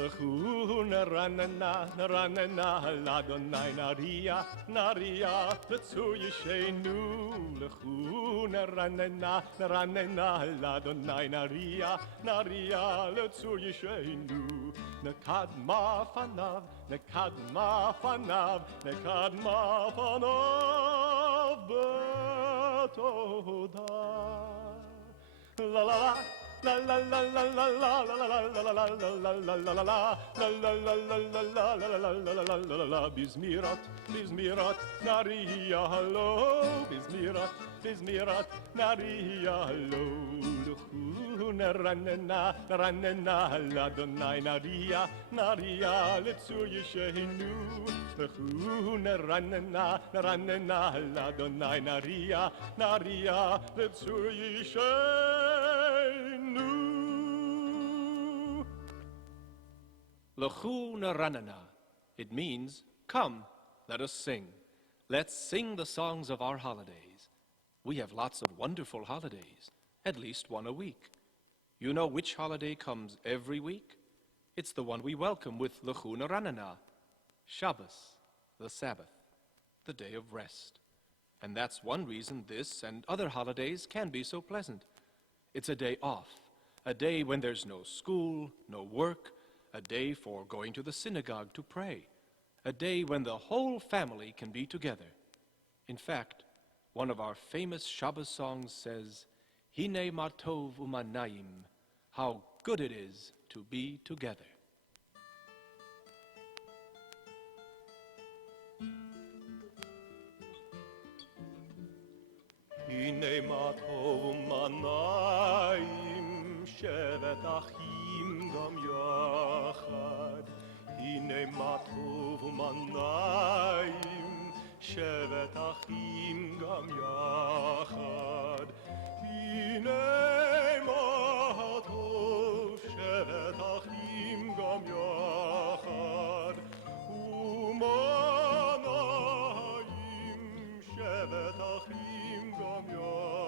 Lechuna ranana, ranana, ladonai naria, naria, letzu yishenu. Lechuna ranana, ranana, ladonai naria, naria, letzu yishenu. Nekadma fanav, nekadma fanav, nekadma fanav, betoda. La la la. La la la la la la la la la la la la la la la la Bizmirat, bizmirat, naria hallo, bizmirat, bizmirat, naria hallo. Luchuna ranena, ranena, ladonai naria, naria, letzu yishenu. Luchuna ranena, ranena, ladonai naria, naria, letzu yishenu. Lechuna ranana. It means, come, let us sing. Let's sing the songs of our holidays. We have lots of wonderful holidays, at least one a week. You know which holiday comes every week? It's the one we welcome with Lechuna ranana, Shabbos, the Sabbath, the day of rest. And that's one reason this and other holidays can be so pleasant. It's a day off, a day when there's no school, no work, a day for going to the synagogue to pray, a day when the whole family can be together. In fact, one of our famous Shabbos songs says, Hine ma tov umanayim, how good it is to be together. Hine ma tov umanayim, shevet achim gam yachad. Hine ma tov umanayim, shevet achim gam yachad. Hine ma tov, shevet achim gam yachad. Umanayim, shevet achim gam yachad.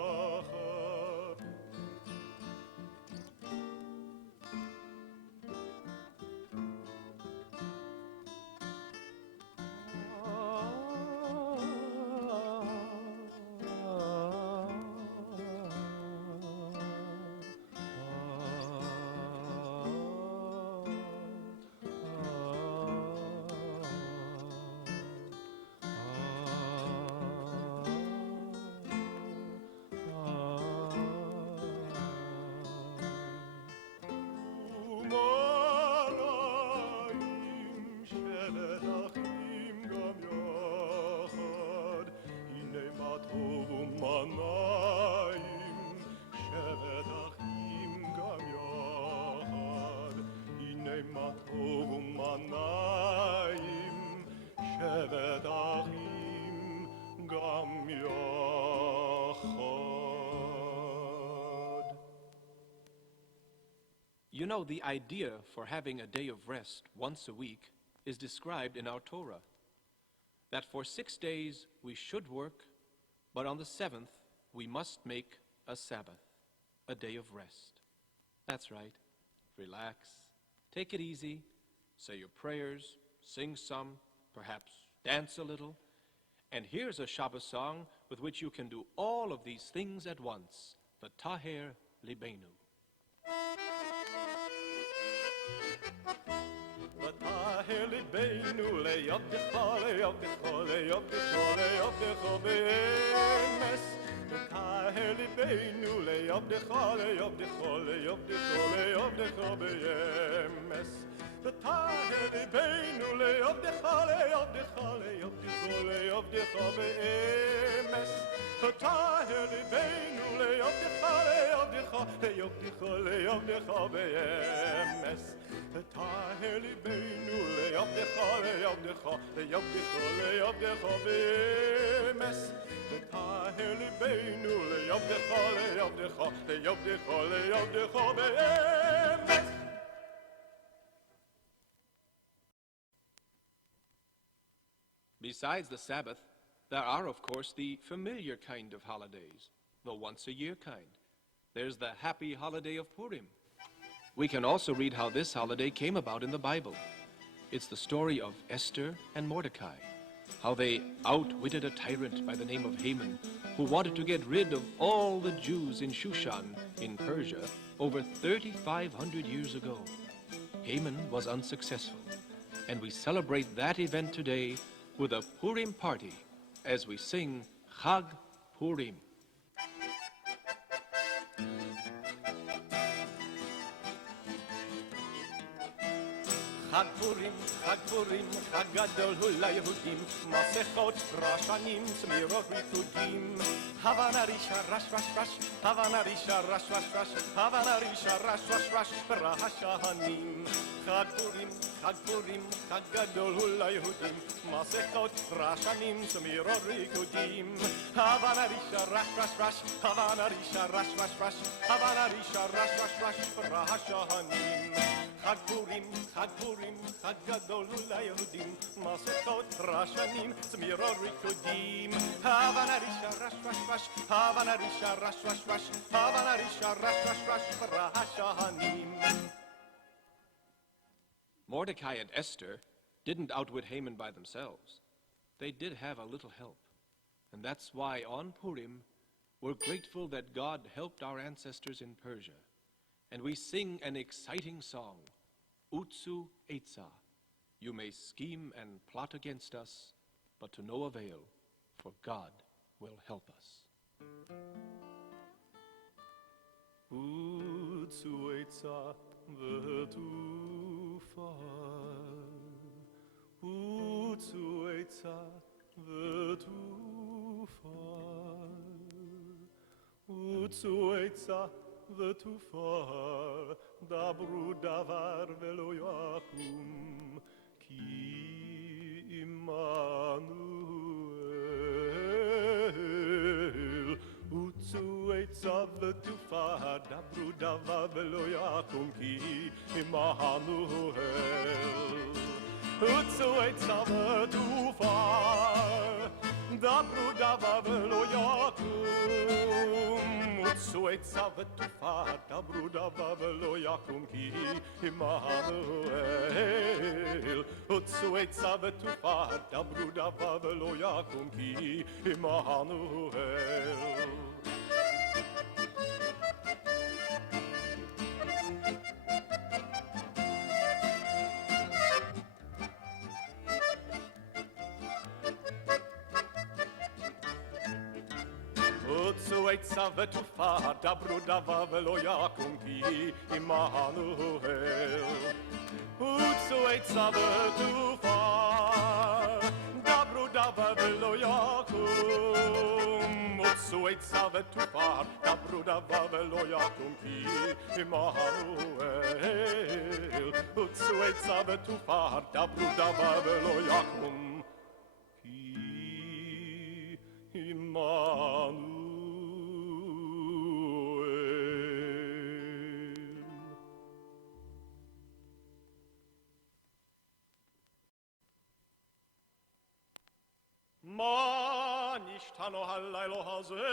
You know, the idea for having a day of rest once a week is described in our Torah. That for 6 days we should work, but on the 7th we must make a Sabbath, a day of rest. That's right. Relax, take it easy, say your prayers, sing some, perhaps dance a little. And here's a Shabbos song with which you can do all of these things at once, the Taher Libenu. Taher libenu leyavdecha, leyavdecha, leyavdecha, leyavdecha be'emes. Taher libenu leyavdecha, leyavdecha, leyavdecha, leyavdecha be'emes. Taher libenu leyavdecha, leyavdecha, leyavdecha, leyavdecha be'emes. Taher libenu leyavdecha, leyavdecha, leyavdecha, leyavdecha be'emes. Taher libenu leyavdecha, leyavdecha, leyavdecha, leyavdecha be'emes. Taher libenu leyavdecha, leyavdecha, leyavdecha, leyavdecha be'emes. Besides the Sabbath, there are, of course, the familiar kind of holidays, the once-a-year kind. There's the happy holiday of Purim. We can also read how this holiday came about in the Bible. It's the story of Esther and Mordecai, how they outwitted a tyrant by the name of Haman, who wanted to get rid of all the Jews in Shushan in Persia over 3,500 years ago. Haman was unsuccessful, and we celebrate that event today with a Purim party as we sing Chag Purim. חג פורים, חג גדול הוא ליהודים, מסכות רשנים, צמירות ריקודים. הבנה רישה רש רש רש, הבנה רישה רש רש רש, הבנה רישה רש רש רש, רעשנים. חג פורים, חג גדול הוא ליהודים, מסכות רשנים, צמירות ריקודים. הבנה רישה רש רש רש, הבנה רישה רש רש רש, הבנה רישה רש רש רש, רעשנים. חג פורים, חג גדול הוא ליהודים, מסכות רשנים, צמירות ריקודים. הבנה רישה רש רש רש, הבנה רישה רש רש רש, הבנה רישה רש רש רש, רעשנים. Mordecai and Esther didn't outwit Haman by themselves. They did have a little help. And that's why on Purim, we're grateful that God helped our ancestors in Persia. And we sing an exciting song, Utsu Eitza. You may scheme and plot against us, but to no avail, for God will help us. Utsu Eitza v'tufar, Utsu Eitza v'tufar, Utsu Eitza ותופר, דברו דבר ולא יקום, כי עמנואל. הוצאו עצה ותופר, דברו דבר ולא יקום, כי עמנואל. הוצאו עצה ותופר, דברו דבר ולא יקום. הוצאו עצה ותופר, דברו דבר ולא יקום, כי עמנואל. הוצאו עצה ותופר, דברו דבר ולא יקום, כי עמנואל. הוצאו עצה ותופר, דברו דבר ולא יקום, כי עמנואל. הוצאו עצה ותופר, דברו דבר ולא יקום. הוצאו עצה ותופר, דברו דבר ולא יקום, כי עמנואל. הוצאו עצה ותופר, דברו דבר ולא יקום, כי עמנואל. מה נשתנו הלילה הזה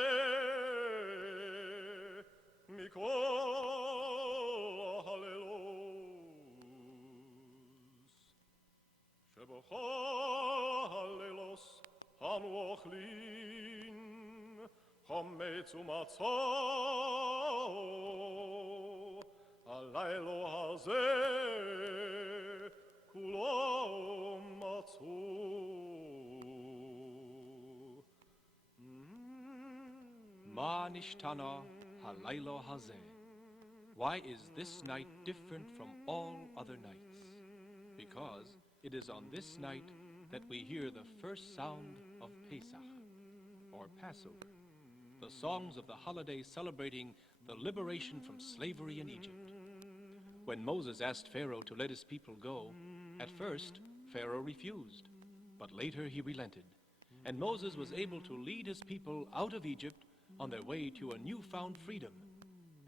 מכל הלילות, שבכל הלילות אנו אוכלים חמץ ומצה, הלילה הזה כולו מצה. Ma nishtana halaylo hazeh. Why is this night different from all other nights? Because it is on this night that we hear the first sound of Pesach, or Passover, the songs of the holiday celebrating the liberation from slavery in Egypt. When Moses asked Pharaoh to let his people go, at first Pharaoh refused, but later he relented, and Moses was able to lead his people out of Egypt on their way to a newfound freedom.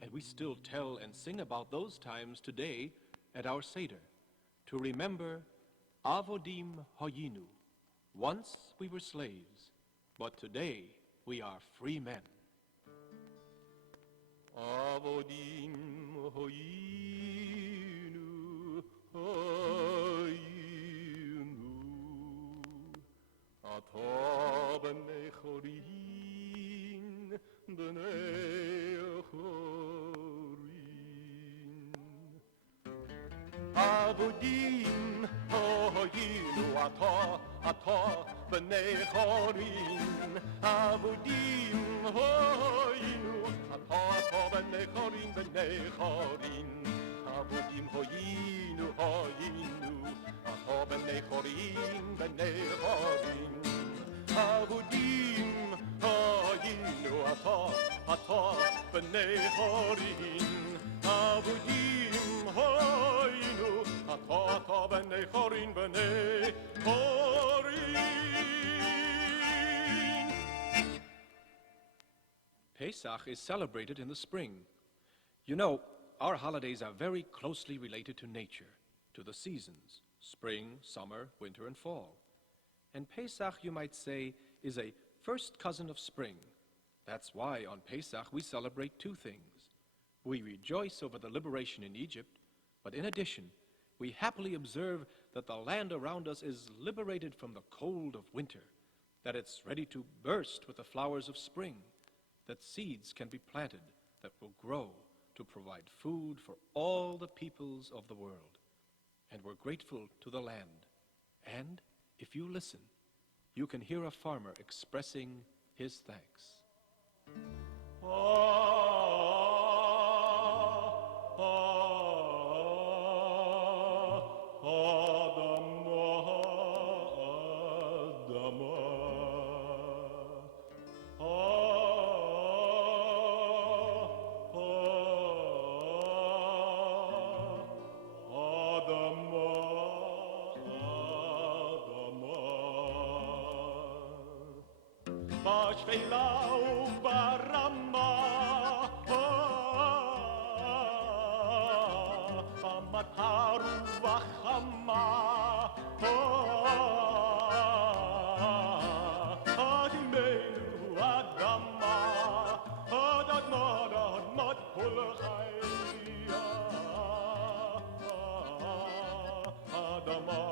And we still tell and sing about those times today at our Seder, to remember Avodim Hayinu. Once we were slaves, but today we are free men. Avodim Hayinu אתה בני חורין, בני חורין. אבודים היינו אתה בני חורין. אבודים היינו אתה בני חורין, בני חורין. אבודים היינו אתה בני חורין, בני חורין. אבודים היינו אתה בני חורין. אבודים היינו אתה בני חורין, בני חורין. Pesach is celebrated in the spring. You know, our holidays are very closely related to nature, to the seasons, spring, summer, winter, and fall. And Pesach, you might say, is a first cousin of spring. That's why on Pesach we celebrate two things. We rejoice over the liberation in Egypt, but in addition, we happily observe that the land around us is liberated from the cold of winter, that it's ready to burst with the flowers of spring, that seeds can be planted that will grow to provide food for all the peoples of the world. And we're grateful to the land. And if you listen, you can hear a farmer expressing his thanks. בשפלה וברמה, במטר ובחמה, אדמנו אדמה, אדמת כל חיה, אדמה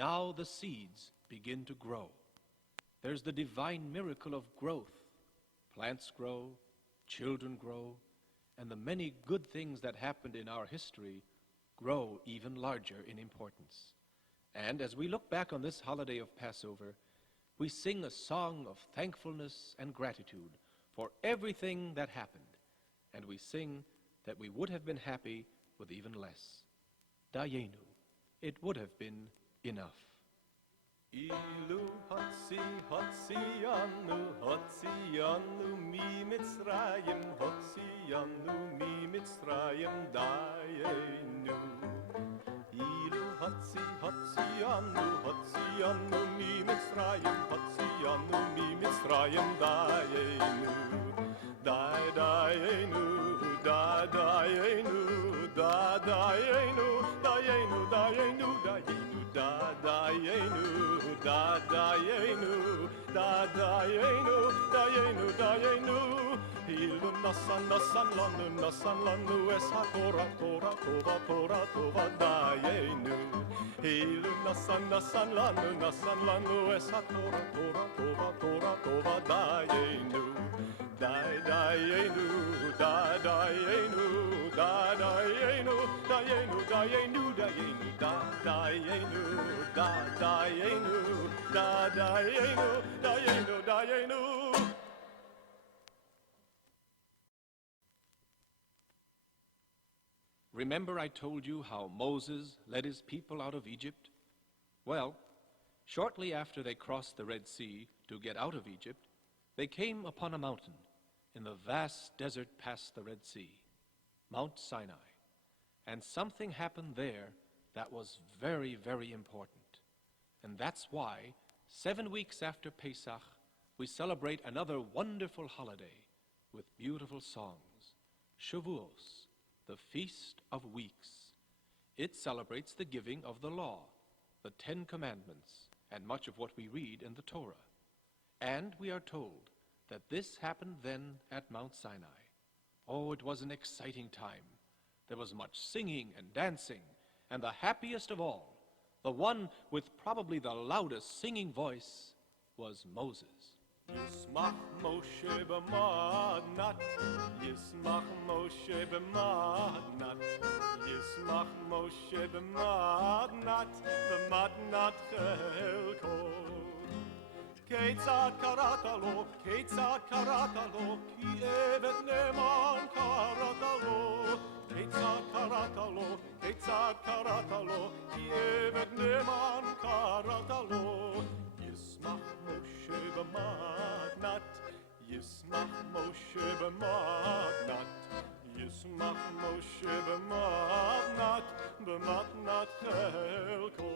Now the seeds begin to grow. There's the divine miracle of growth. Plants grow, children grow, and the many good things that happened in our history grow even larger in importance. And as we look back on this holiday of Passover, we sing a song of thankfulness and gratitude for everything that happened. And we sing that we would have been happy with even less. Dayenu, it would have been enough. אילו הוציאנו ממצרים, הוציאנו ממצרים דיינו. אילו הוציאנו ממצרים, הוציאנו ממצרים דיינו. דיינו, דיינו, דיינו, דיינו, דיינו, דיינו. Dayenu, Dayenu, Dayenu, Dayenu, Dayenu. Ilu nasan lanu es ha-Torah, Torah, Tova, Torah, Tova, Dayenu. Ilu nasan lanu es ha-Torah, Torah, Tova, Torah, Tova, Dayenu. Dayenu, Dayenu, Dayenu, Dayenu, Dayenu, Dayenu, Dayenu, Dayenu, Dayenu, dayenu, dayenu, dayenu. Remember I told you how Moses led his people out of Egypt? Well, shortly after they crossed the Red Sea to get out of Egypt, they came upon a mountain in the vast desert past the Red Sea, Mount Sinai. And something happened there that was very, very important. And that's why 7 weeks after Pesach, we celebrate another wonderful holiday with beautiful songs, Shavuos, the Feast of Weeks. It celebrates the giving of the law, the 10 Commandments, and much of what we read in the Torah. And we are told that this happened then at Mount Sinai. Oh, it was an exciting time. There was much singing and dancing, and the happiest of all, the one with probably the loudest singing voice, was Moses. Yismach Moshe b'madnat, Yismach Moshe b'madnat, Yismach Moshe b'madnat, b'madnat chelko. Ketzad karata lo, Ketzad karata lo, ki evet neman karata lo. Ketzad karata lo, Ketzad karata lo, ki evet neman karata lo. Yismach Moshe b'madnat, Yismach Moshe b'madnat, Yismach Moshe b'madnat, b'madnat chelko.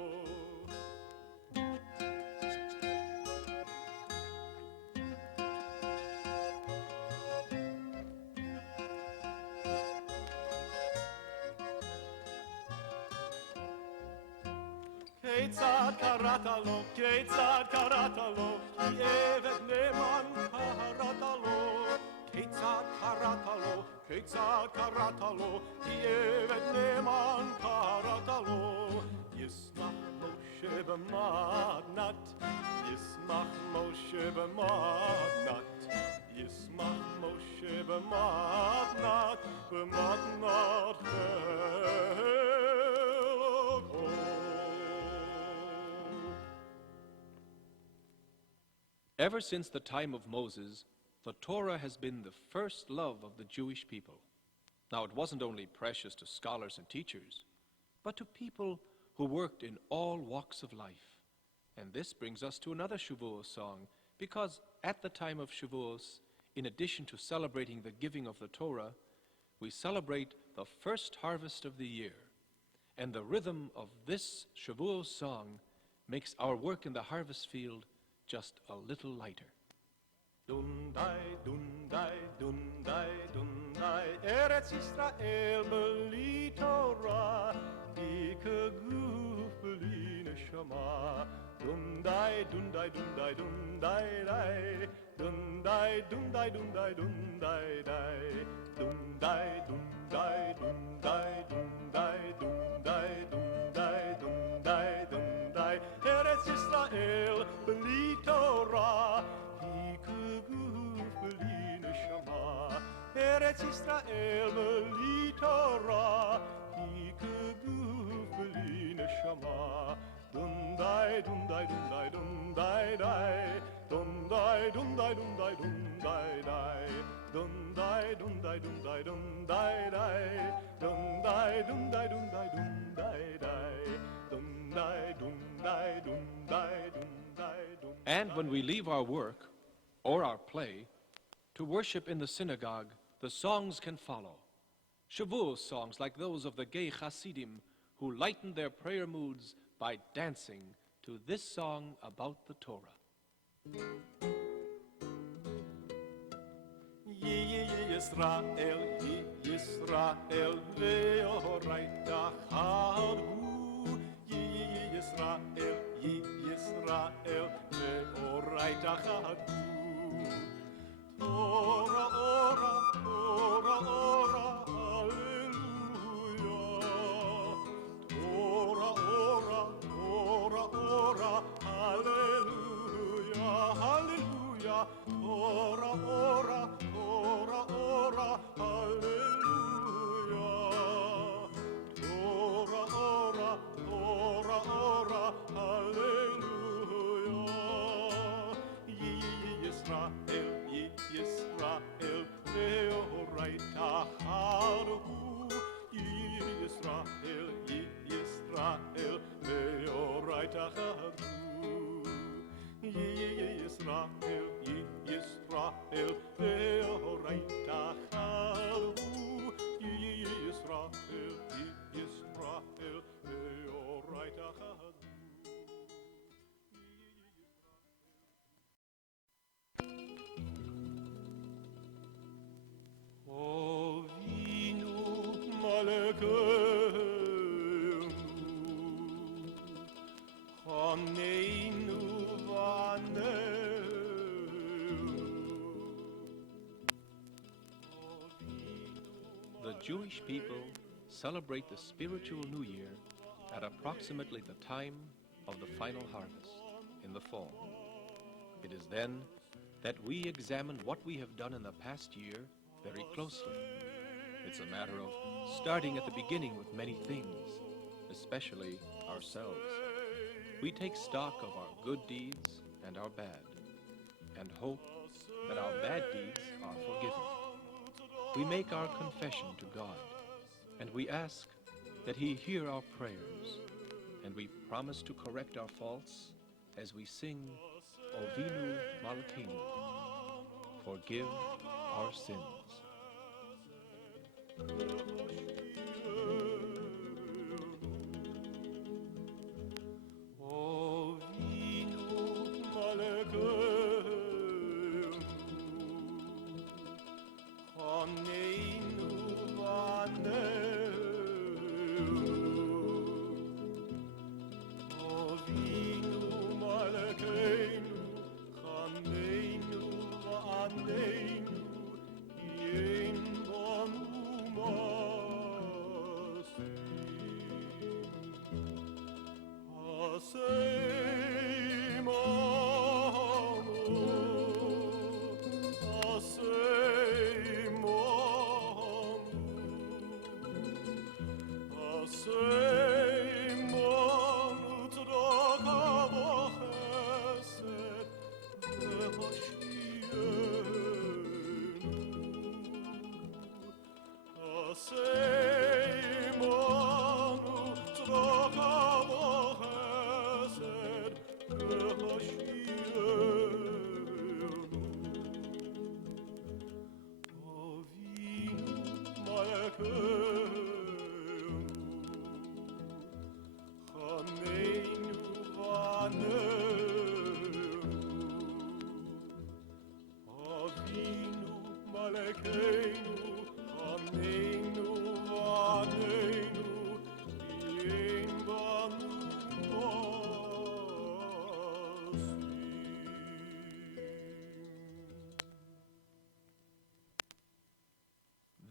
Ketzad karata lo, Ketzad karata lo, ki evet neman karata lo. Ketzad karata lo, Ketzad karata lo, ki evet neman karata lo. Yismach Moshe b'madnat, Yismach Moshe b'madnat, Yismach Moshe b'madnat, b'madnat chelko. Ever since the time of Moses, the Torah has been the first love of the Jewish people. Now, it wasn't only precious to scholars and teachers, but to people who worked in all walks of life. And this brings us to another Shavuos song, because at the time of Shavuos, in addition to celebrating the giving of the Torah, we celebrate the first harvest of the year. And the rhythm of this Shavuos song makes our work in the harvest field just a little lighter. Dundai, Dundai, Dundai, Dundai, Eretz Yisrael beli Torah, Ike guf beli neshama. Dundai, Dundai, Dundai, Dundai, Dai, Dundai, Dundai, Dundai, Dundai, Dai, Dundai, Dundai, Dundai, Dundai, Dundai, Dundai, Dundai, Dundai, Eretz Yisrael beli Torah, Ike guf beli neshama. Eretz Yisrael beli Torah, Ike guf beli neshama. Dundai, Dundai, Dundai, Dundai, Dai, Dundai, Dundai, Dundai, Dundai, Dai, Dundai, Dundai, Dundai, Dundai, Dai, Dundai, Dundai, Dundai, Dundai, Dai, Dundai, Dundai, Dundai, Dundai. And when we leave our work or our play to worship in the synagogue, the songs can follow. Shavuos songs like those of the gay Hasidim who lightened their prayer moods by dancing to this song about the Torah. Ye Yisrael, ve'oraita chadu. Ye Yisrael, ve'oraita chadu. Ora, ora, ora, ora, hallelujah. Ora, ora, ora, ora, hallelujah, hallelujah. Ora, ora, ora, ora, hallelujah. Ora, ora, ora, ora, hallelujah. מלכנו, חוננו ועננו. The Jewish people celebrate the spiritual New Year at approximately the time of the final harvest, in the fall. It is then that we examine what we have done in the past year very closely. It's a matter of starting at the beginning with many things, especially ourselves. We take stock of our good deeds and our bad, and hope that our bad deeds are forgiven. We make our confession to God, and we ask that He hear our prayers, and we promise to correct our faults as we sing Ovinu Malkeinu, forgive our sins.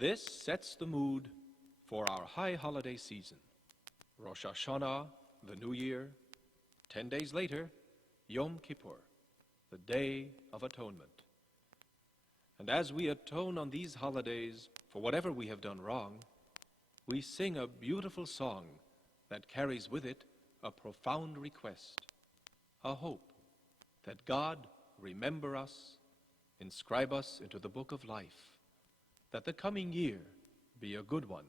This sets the mood for our high holiday season. Rosh Hashanah, the New Year. 10 days later, Yom Kippur, the Day of Atonement. And as we atone on these holidays for whatever we have done wrong, we sing a beautiful song that carries with it a profound request, a hope that God remember us, inscribe us into the book of life, that the coming year be a good one,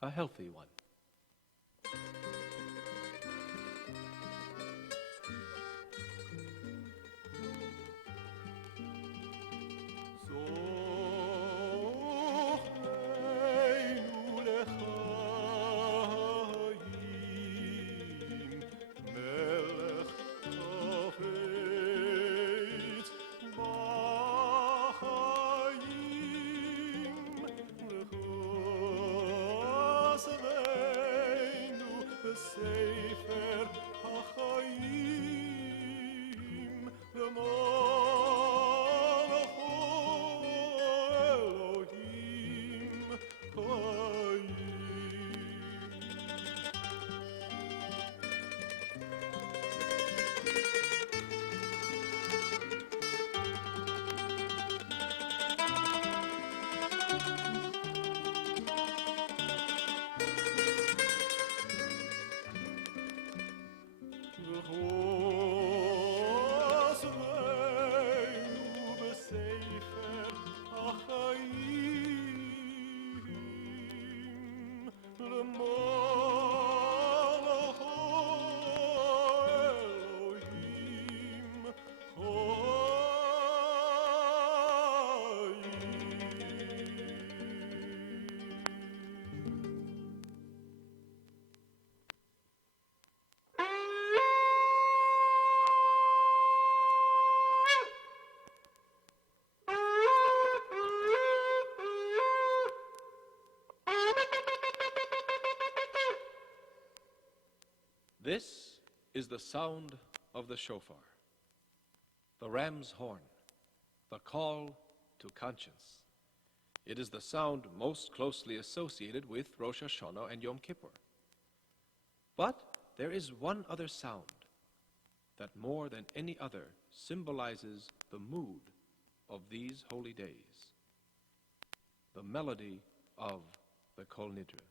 a healthy one. This is the sound of the shofar, the ram's horn, the call to conscience. It is the sound most closely associated with Rosh Hashanah and Yom Kippur. But there is one other sound that more than any other symbolizes the mood of these holy days, the melody of the Kol Nidre.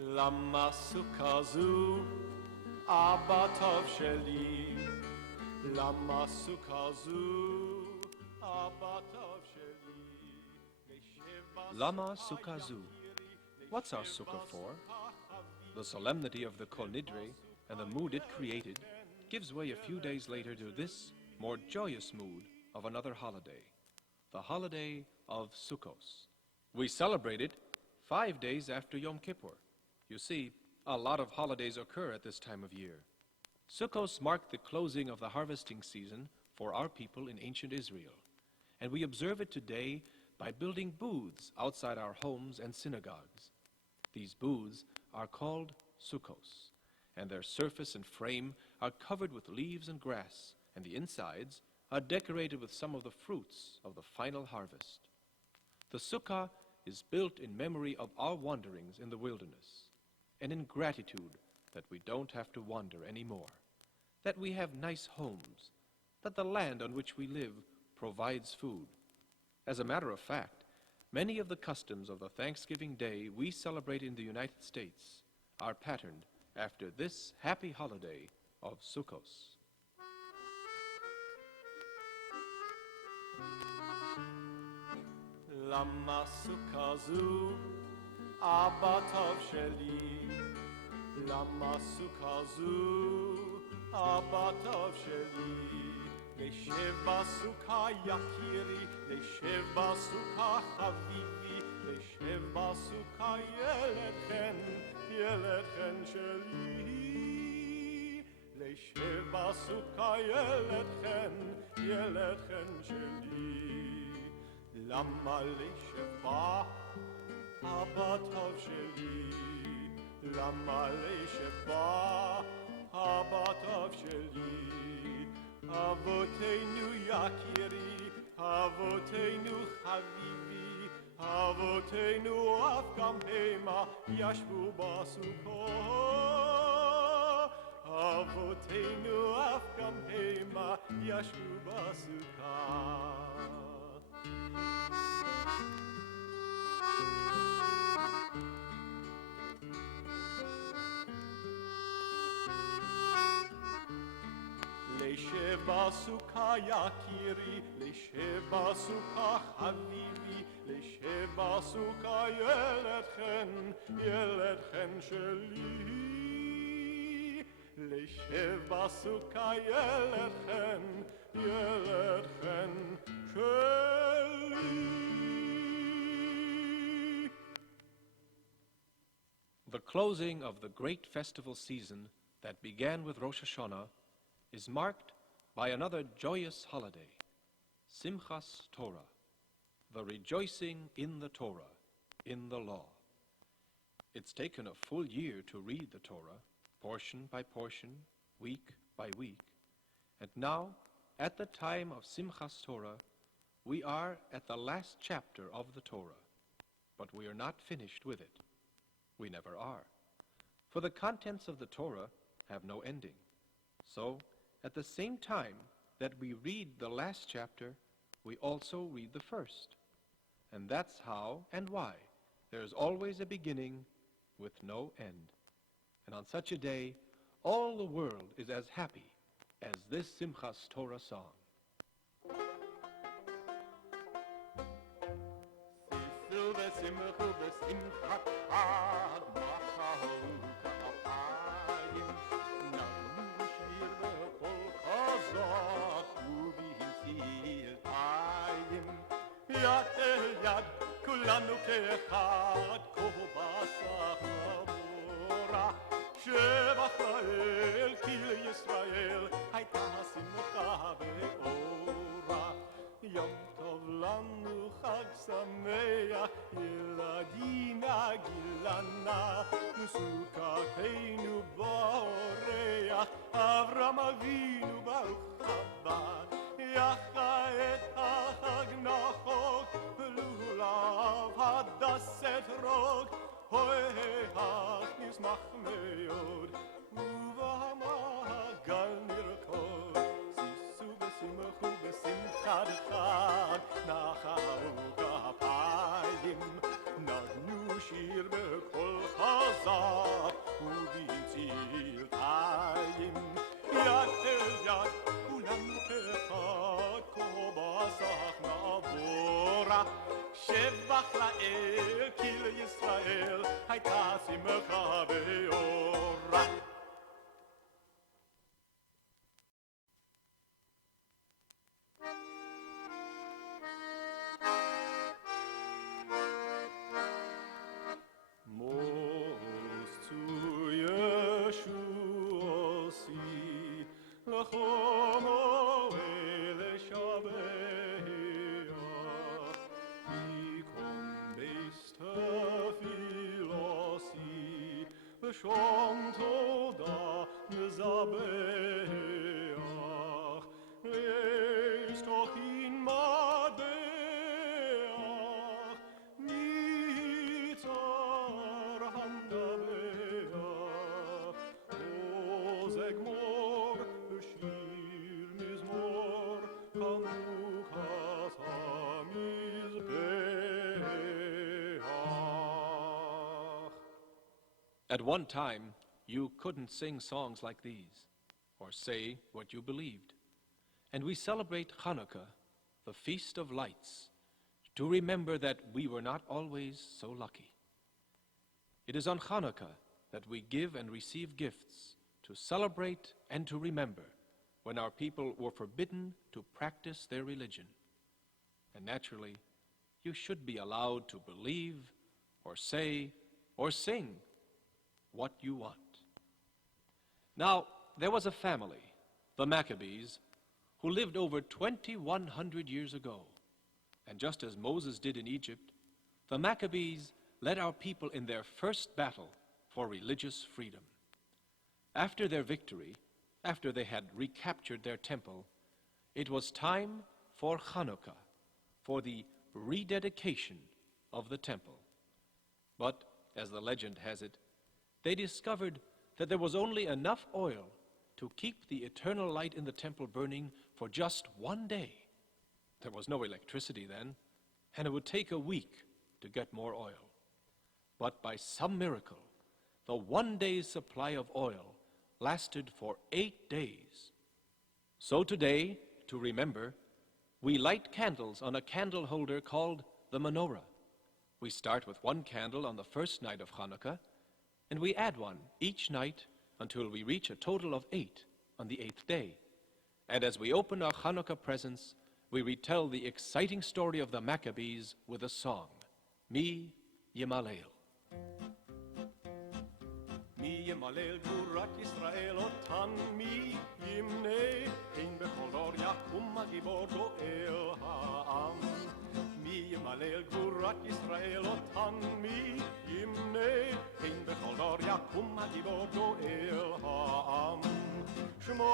למה סוכה זו, אבא טוב שלי? למה סוכה זו, אבא טוב שלי? Lama Sukkah Zu. What's our sukkah for? The solemnity of the Kol Nidre and the mood it created gives way a few days later to this more joyous mood of another holiday, the holiday of Sukkos. We celebrate it 5 days after Yom Kippur. You see, a lot of holidays occur at this time of year. Sukkos mark the closing of the harvesting season for our people in ancient Israel, and we observe it today by building booths outside our homes and synagogues. These booths are called Sukkos, and their surface and frame are covered with leaves and grass, and the insides are decorated with some of the fruits of the final harvest. The sukkah is built in memory of our wanderings in the wilderness, and in gratitude that we don't have to wander anymore, that we have nice homes, that the land on which we live provides food. As a matter of fact, many of the customs of the Thanksgiving Day we celebrate in the United States are patterned after this happy holiday of Sukkos. למה סוכה זו, אבא טוב שלי? למה סוכה זו, אבא טוב שלי? לשב בסוכה יקירי, לשב בסוכה חביבי, לשב בסוכה ילד חן שלי. לשב בסוכה ילד חן שלי. למה לשב בה, אבא טוב שלי? למה לשב בה, אבא טוב שלי? אבותינו יקירי, אבותינו חביבי, אבותינו אף גם המה ישבו בסוכה. אבותינו אף גם המה ישבו בסוכה. לשב בסוכה יקירי, לשב בסוכה חביבי, לשב בסוכה ילד חן שלי. לשב בסוכה ילד חן שלי. The closing of the great festival season that began with Rosh Hashanah is marked by another joyous holiday, Simchas Torah, the rejoicing in the Torah, in the law. It's taken a full year to read the Torah, portion by portion, week by week, and now, at the time of Simchas Torah, we are at the last chapter of the Torah, but we are not finished with it. We never are, for the contents of the Torah have no ending. So, at the same time that we read the last chapter, we also read the first. And that's how and why there is always a beginning with no end. And on such a day, all the world is as happy as this Simchas Torah song. יד אל יד, כולנו כאחד, כה בסך נבורה. שבח לאל, כי לישראל הייתה השמחה ואורה. יום טוב לנו, חג שמח, ילדים הגילנה, מסוכתנו באורח, אברהם אבינו ברוך הבא. יחד החג נחוג, לולב הדסת רוג, הוי אך נשמח מאוד, ובמעגל נרקוד. שישו ושמחו בשמחת חג, נחרו כפיים, נגנו שיר בקול חזק, ובצלצלתיים. יד אל יד, כולם כאחד, כה בסך נבורה. שבח לאל, כי לישראל הייתה שמחה ואורה. Most zu Yeshua si, lechom oele shabeach, ikom beis tefilosi, v'shom toda mezabeach, leis toch in madeach, mitzar handabeach, ozeg mor, b'shir mizmor, chanukas hamizbeach. At one time, you couldn't sing songs like these, or say what you believed. And we celebrate Hanukkah, the Feast of Lights, to remember that we were not always so lucky. It is on Hanukkah that we give and receive gifts to celebrate and to remember when our people were forbidden to practice their religion. And naturally, you should be allowed to believe or say or sing what you want. Now, there was a family, the Maccabees, who lived over 2,100 years ago. And just as Moses did in Egypt, the Maccabees led our people in their first battle for religious freedom. After their victory, after they had recaptured their temple, it was time for Hanukkah, for the rededication of the temple. But, as the legend has it, they discovered that there was only enough oil to keep the eternal light in the temple burning for just one day. There was no electricity then, and it would take a week to get more oil. But by some miracle, the one day's supply of oil lasted for 8 days. So today, to remember, we light candles on a candle holder called the menorah. We start with one candle on the first night of Hanukkah, and we add one each night until we reach a total of 8 on the 8th day. And as we open our Hanukkah presents, we retell the exciting story of the Maccabees with a song, Mi Yimalel. מי ימלל גבורת ישראל אותן, מי ימנה, אין בכל דור יקום הגיבור גואל העם. מי ימלל גבורת ישראל אותן, מי ימנה, אין בכל דור יקום הגיבור גואל העם. שמע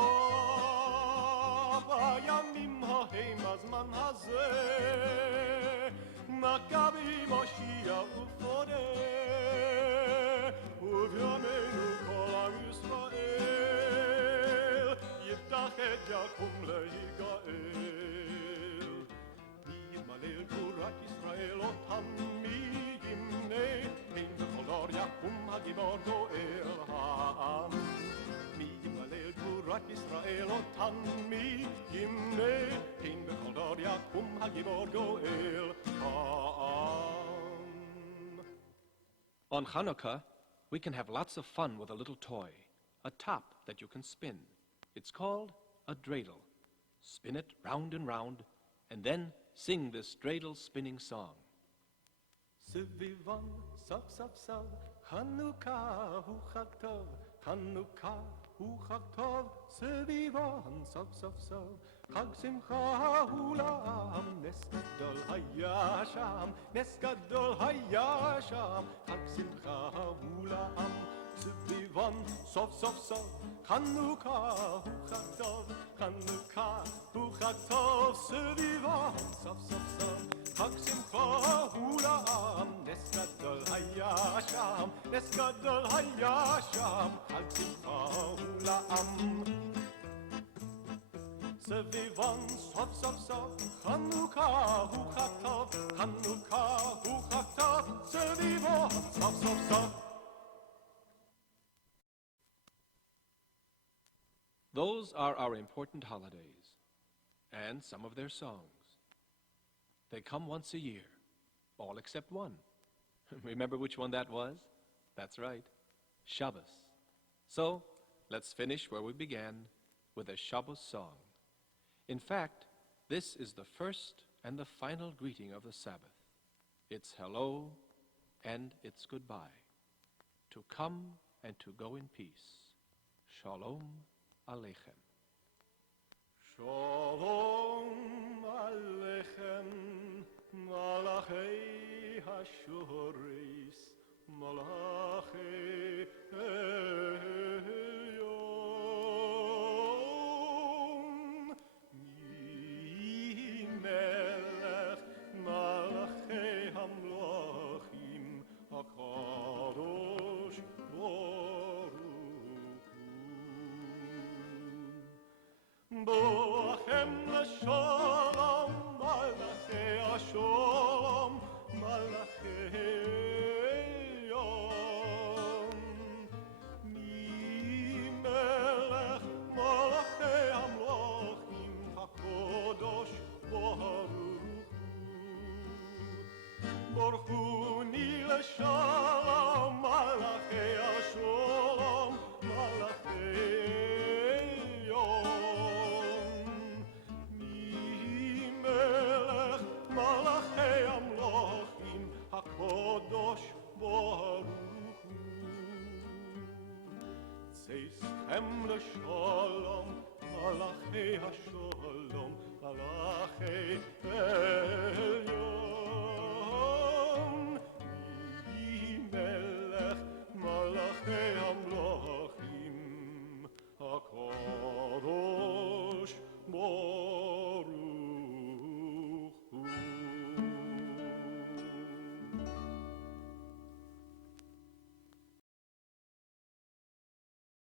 בימים ההם הזמן הזה, מכבי מושיע ופודה, ובימינו כל עם ישראל יתאחד יקום להיגאל. מי ימלל גבורת ישראל אותם, מי ימנה, אין בכל דור יקום הגיבור גואל העם. מי ימלל גבורת ישראל אותם, מי ימנה, אין בכל דור יקום הגיבור גואל העם. On Hanukkah, we can have lots of fun with a little toy, a top that you can spin. It's called a dreidel. Spin it round and round, and then sing this dreidel spinning song. סביבון סוף סוף סוף, חנוכה הוא חג טוב, חנוכה הוא חג טוב, סביבון סוף סוף סוף, חג שמחה הוא לעם, נס גדול היה שם, נס גדול היה שם, חג שמחה הוא לעם. סביבון סוף סוף סוף, חנוכה הוא חג טוב, חנוכה הוא חג טוב, סביבון סוף סוף סוף, חג שמחה הוא לעם, נס גדול היה שם, נס גדול היה שם, חג שמחה הוא לעם. סביבון סוף סוף סוף, חנוכה הוא חג טוב, חנוכה הוא חג טוב, סביבון סוף סוף סוף. Those are our important holidays, and some of their songs. They come once a year, all except one. Remember which one that was? That's right, Shabbos. So, let's finish where we began, with a Shabbos song. In fact, this is the first and the final greeting of the Sabbath. It's hello and it's goodbye. To come and to go in peace. Shalom Aleichem. Shalom Aleichem, Malachei HaShoris, Malachei Elyon. Mi Melech, Malachei HaMlochim, HaKadosh Baruch Hu. Boachem l'shalom, malachei hashalom, malachei Elyon. Mi melech malachei hamlochim, hakodosh baruch hu. Borchuni l'shalom, malachei hashalom, malachei הקדוש ברוך הוא. צאתכם לשלום, מלאכי השלום, מלאכי